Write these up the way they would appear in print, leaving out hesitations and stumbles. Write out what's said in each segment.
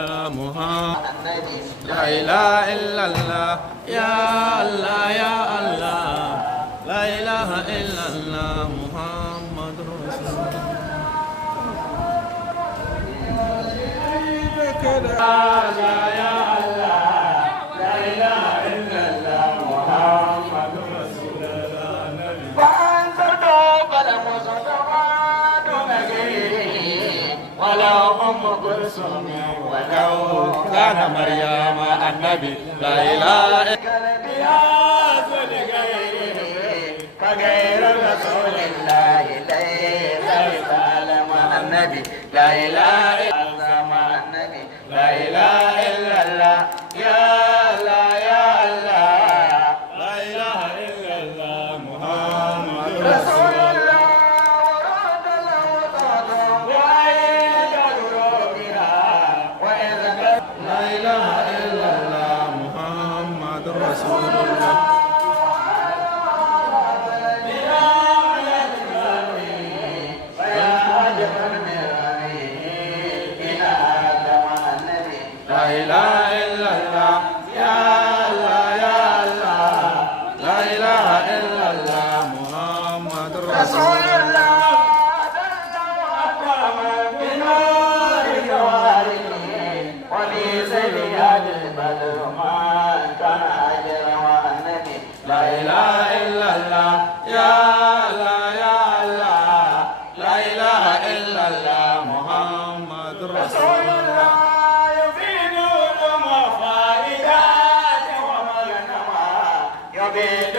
محمد لا إله إلا الله يا الله يا الله لا إله إلا الله محمد رسول الله يا الله لا إله إلا الله محمد رسول الله فأنت قد مصطفى ولو أم كلثوم ولو كان مريم النبي لا إله إلا فغير رسول الله ليس بسالم النبي لا إله إلا الله النبي لا إله إلا الله يا الله يا الله لا إله إلا الله محمد رسول الله لا إله إلا الله محمد رسول الله لا إله إلا الله يا الله يا الله لا إله إلا الله محمد رسول الله لا إله إلا الله يا الله يا الله لا إله إلا الله محمد رسول الله يفيد الأمة فائدات ومغنما يبيد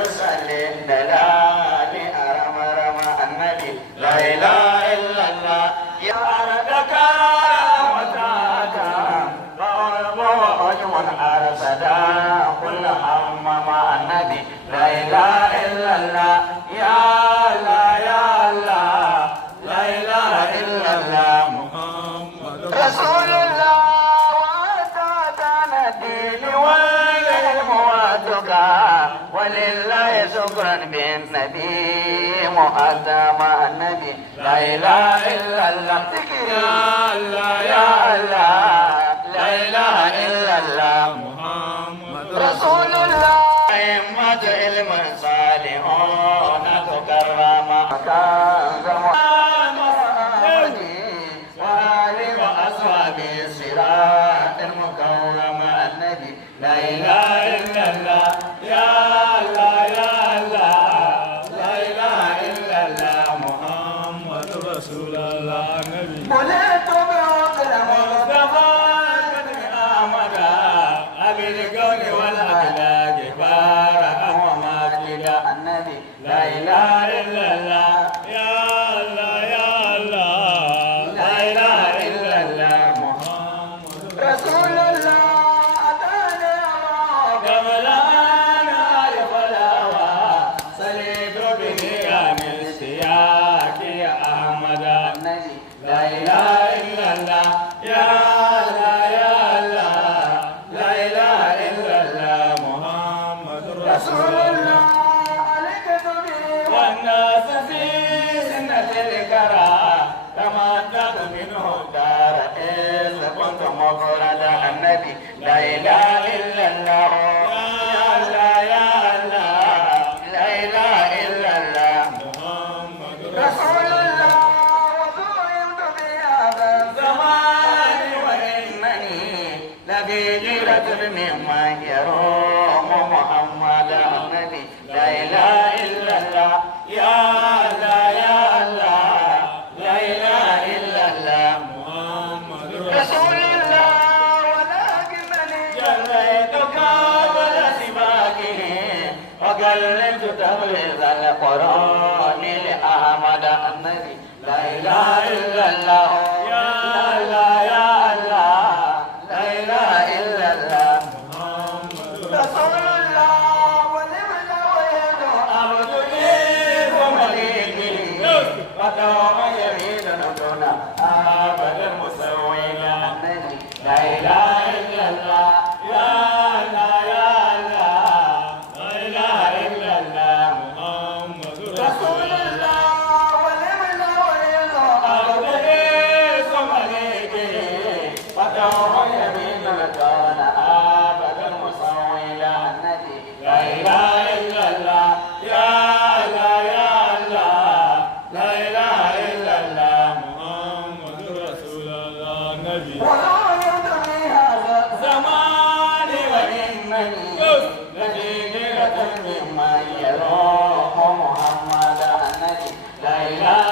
يصلي الدلال أرم رم النبي لا إله إلا الله يا أردك متاتا وأجمل أرسدا كل هم مع النبي لا إله إلا الله يا الله يا الله لا إله إلا الله محمد رسول الله وأتانا الدين والعلم واتقى ولله شكرا بالنبي مقدم النبي لا إله إلا الله يا الله يا الله لا إله إلا الله محمد رسول الله أئمة علم صالحون تكرم وآل وأصحاب الصراط المكرم النبي لا إله إلا الله يا الله يا الله لا إله إلا الله محمد رسول الله النبي وليت بأكرم مصطفى أحمد أبي الكون والأخلاق بارك وماجد النبي لا إله إلا الله يا الله يا الله لا إله إلا الله محمد رسول الله أتانا قبل أن أعرف الهوى سليت به عن اشتياق يا أحمد النبي لا إله إلا الله يا الله يا الله لا إله إلا الله محمد رسول الله عليك به والناس في سنة الكرى تمتعت منه دار إذ كنت مفردا النبي لا إله إلا الله يا الله يا الله لا إله إلا الله محمد رسول الله وظلمت بهذا الزمان وإنني لبي جيرة ممن يروم محمد النبي لا إله إلا الله يا الله يا الله لا إله إلا الله محمد رسول الله ولكنني جليتك قبل سباقه وقلت تبرز القرآن لأحمد النبي لا إله إلا الله يا الله يا الله لا إله إلا الله محمد رسول الله ولمن ويد أرجلي ومليكي ودوم يمين دون أبدا مسوينا لا إله إلا الله يا الله يا الله لا إله إلا الله محمد رسول الله ولمن ويد أرجلي ومليكي ودوم kan mimman yaro Muhammad annabi la ilaha